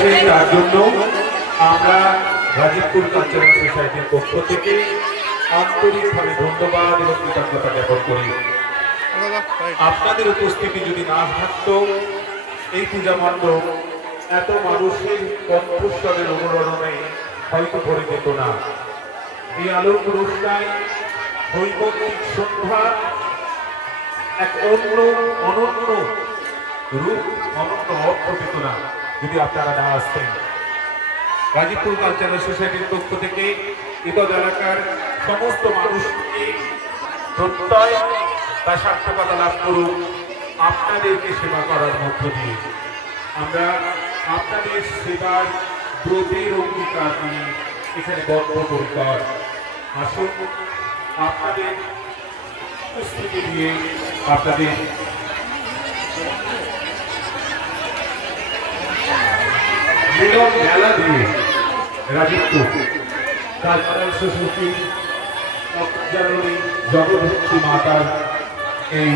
তার জন্য আমরা গাজীপুর কালচারাল সোসাইটির পক্ষ থেকে আন্তরিকভাবে ধন্যবাদ এবং কৃতজ্ঞতা জ্ঞাপন করি। আপনাদের উপস্থিতি যদি না থাকতো এই পূজা মণ্ডপ এত মানুষের কণ্ঠস্বরের অনুরণনে হয়তো ভরে যেত না। এই আলোক অনুষ্ঠান হৈমন্তিক সন্ধ্যা এক অনন্য রূপ, অনন্য অর্থ পেত না যদি আপনারা না আসতেন। গাজীপুর কালচারাল সোসাইটির পক্ষ থেকে ইতদ এলাকার সমস্ত মানুষকে প্রত্যয় বা সার্থকতা লাভ করুন আপনাদেরকে সেবা করার মধ্য দিয়ে। আমরা আপনাদের সেবার ব্রতের অঙ্গীকার নিয়ে এখানে বদ্ধপরিকর। আসুন আপনাদের উপস্থিতি দিয়ে আপনাদের মিলন মেলা দিয়ে গাজীপুর কালচারাল সোসাইটি জগদ্ধাত্রী মাতার এই